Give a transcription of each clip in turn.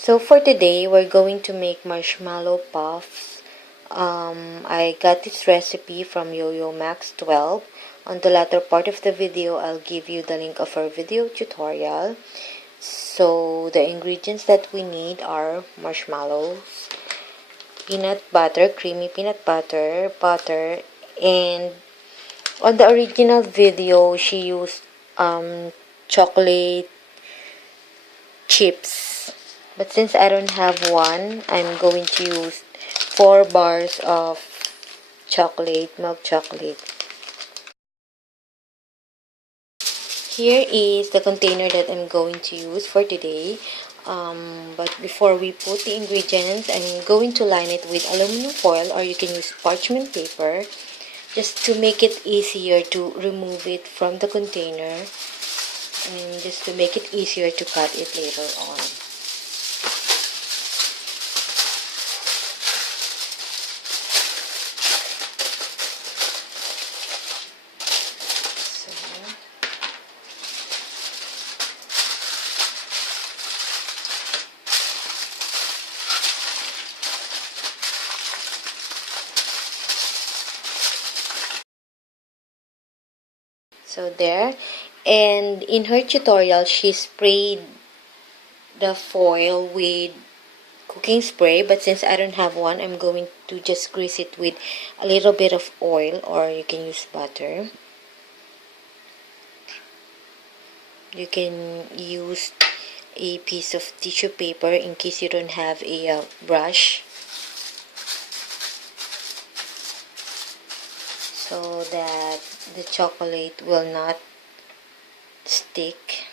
So for today, we're going to make marshmallow puffs. I got this recipe from Yo-Yo Max 12. On the latter part of the video, I'll give you the link of our video tutorial. So the ingredients that we need are marshmallows, peanut butter, creamy peanut butter, butter, and on the original video, she used chocolate chips. But since I don't have one, I'm going to use 4 bars of chocolate, milk chocolate. Here is the container that I'm going to use for today. But before we put the ingredients, I'm going to line it with aluminum foil, or you can use parchment paper, just to make it easier to remove it from the container and just to make it easier to cut it later on. So there, and in her tutorial she sprayed the foil with cooking spray, but since I don't have one, I'm going to just grease it with a little bit of oil, or you can use butter. You can use a piece of tissue paper in case you don't have a brush, so that the chocolate will not stick.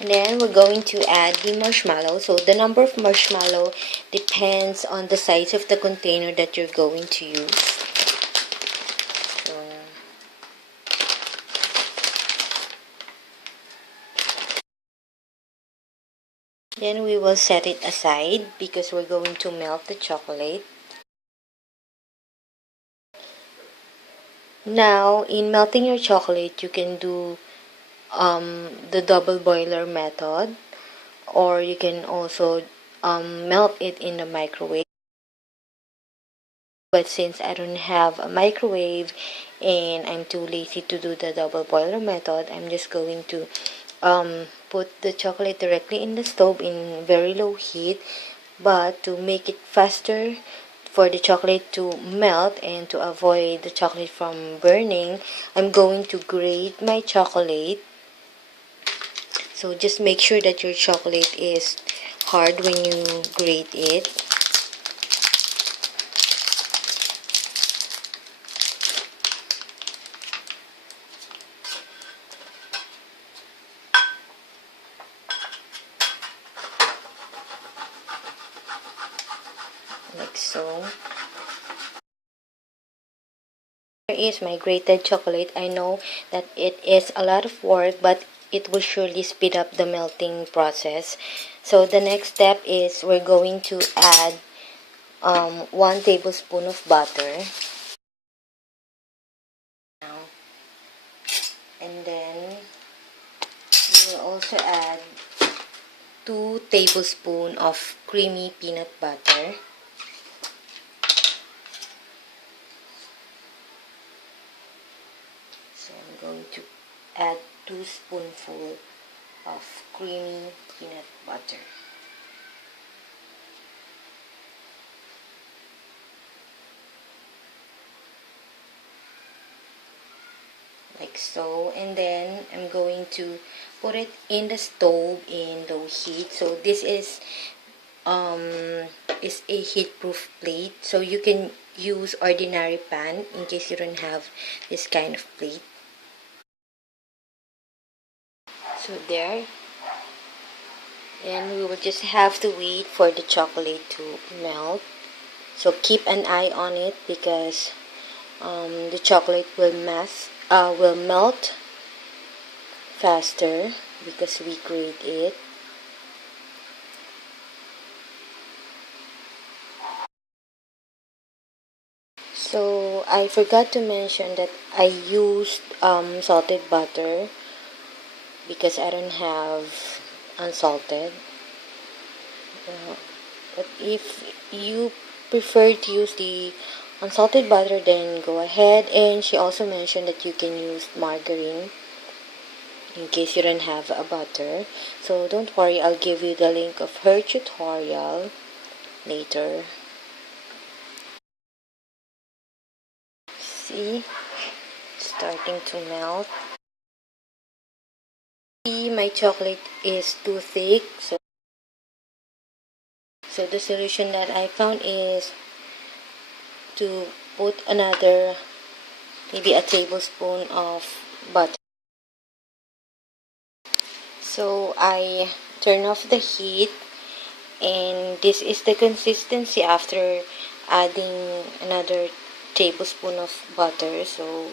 And then we're going to add the marshmallow. So the number of marshmallow depends on the size of the container that you're going to use. Then we will set it aside because we're going to melt the chocolate. Now, in melting your chocolate, you can do the double boiler method, or you can also melt it in the microwave. But since I don't have a microwave and I'm too lazy to do the double boiler method, I'm just going to put the chocolate directly in the stove in very low heat. But to make it faster for the chocolate to melt and to avoid the chocolate from burning, I'm going to grate my chocolate. So just make sure that your chocolate is hard when you grate it. Like so. Here is my grated chocolate. I know that it is a lot of work, but it will surely speed up the melting process. So the next step is we're going to add 1 tablespoon of butter. And then we will also add 2 tablespoons of creamy peanut butter. So I'm going to add 2 spoonfuls of creamy peanut butter. Like so, and then I'm going to put it in the stove in low heat. So this is a heat-proof plate, so you can use ordinary pan in case you don't have this kind of plate. So there, and we will just have to wait for the chocolate to melt. So keep an eye on it because the chocolate will melt faster because we grate it. So I forgot to mention that I used salted butter because I don't have unsalted. But if you prefer to use the unsalted butter, then go ahead. And she also mentioned that you can use margarine in case you don't have a butter. So don't worry, I'll give you the link of her tutorial later. See, starting to melt. See, my chocolate is too thick, so the solution that I found is to put another, maybe a tablespoon of butter. So I turn off the heat, and this is the consistency after adding another tablespoon of butter. So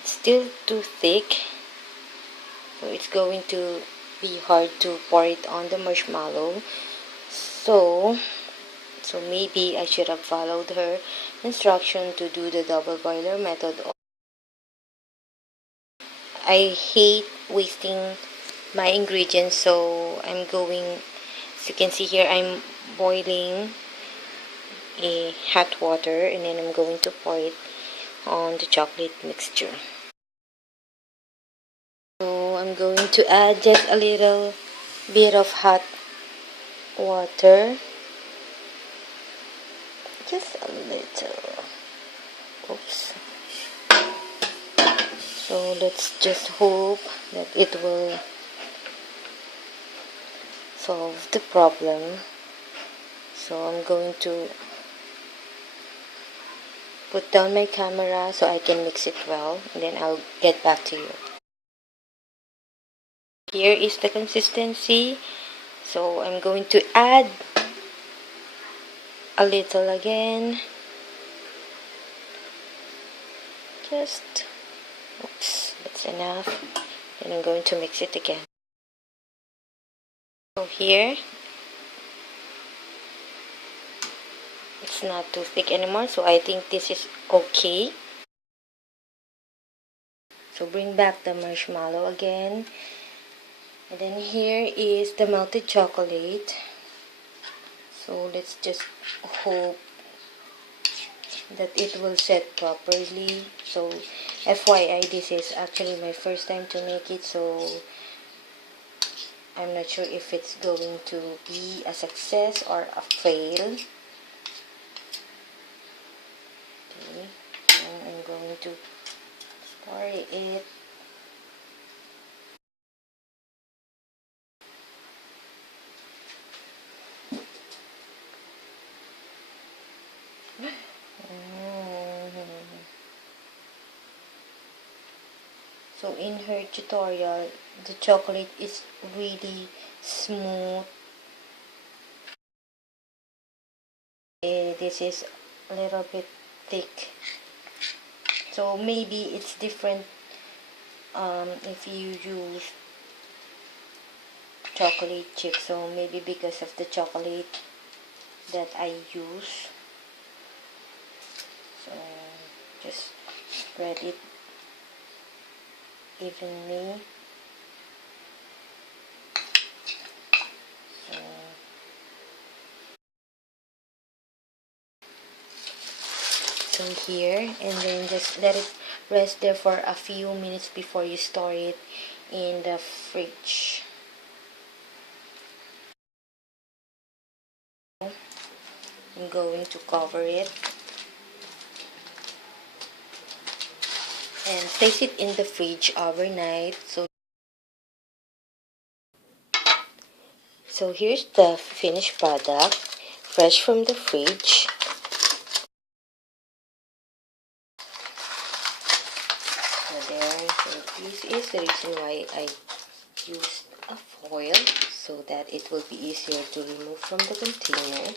it's still too thick, so it's going to be hard to pour it on the marshmallow. So maybe I should have followed her instruction to do the double boiler method. I hate wasting my ingredients, so I'm going, as you can see here, I'm boiling a hot water, and then I'm going to pour it on the chocolate mixture. So I'm going to add just a little bit of hot water, just a little. Oops. So let's just hope that it will solve the problem. So I'm going to put down my camera so I can mix it well, and then I'll get back to you. Here is the consistency. So I'm going to add a little again. Just, oops, that's enough. Then I'm going to mix it again. So here, it's not too thick anymore, so I think this is okay. So bring back the marshmallow again. And then here is the melted chocolate. So let's just hope that it will set properly. So FYI, this is actually my first time to make it, so I'm not sure if it's going to be a success or a fail. Okay, now I'm going to pour it. So in her tutorial, the chocolate is really smooth. This is a little bit thick. So maybe it's different if you use chocolate chips. So maybe because of the chocolate that I use. So just spread it evenly. So here, and then just let it rest there for a few minutes before you store it in the fridge. I'm going to cover it and place it in the fridge overnight. So here's the finished product, fresh from the fridge. So there, so this is the reason why I used a foil, so that it will be easier to remove from the container.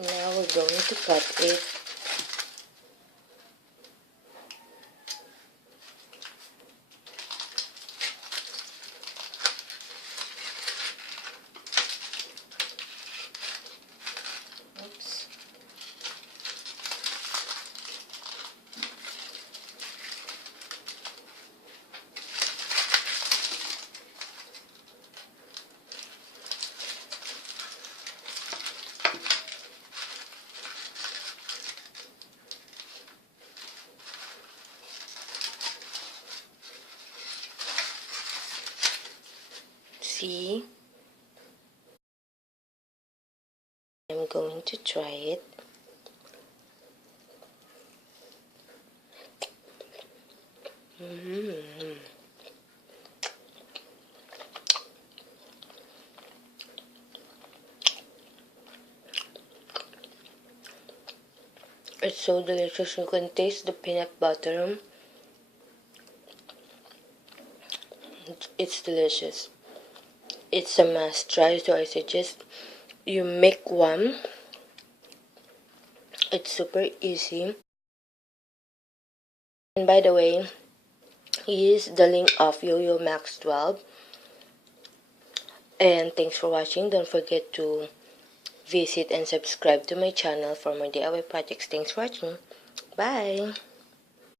Now we're going to cut it. see. I'm going to try it. It's so delicious. You can taste the peanut butter. It's delicious. It's a must try, so I suggest you make one. It's super easy. And by the way, use the link of YoYo Max 12. And thanks for watching. Don't forget to visit and subscribe to my channel for more DIY projects. Thanks for watching. Bye!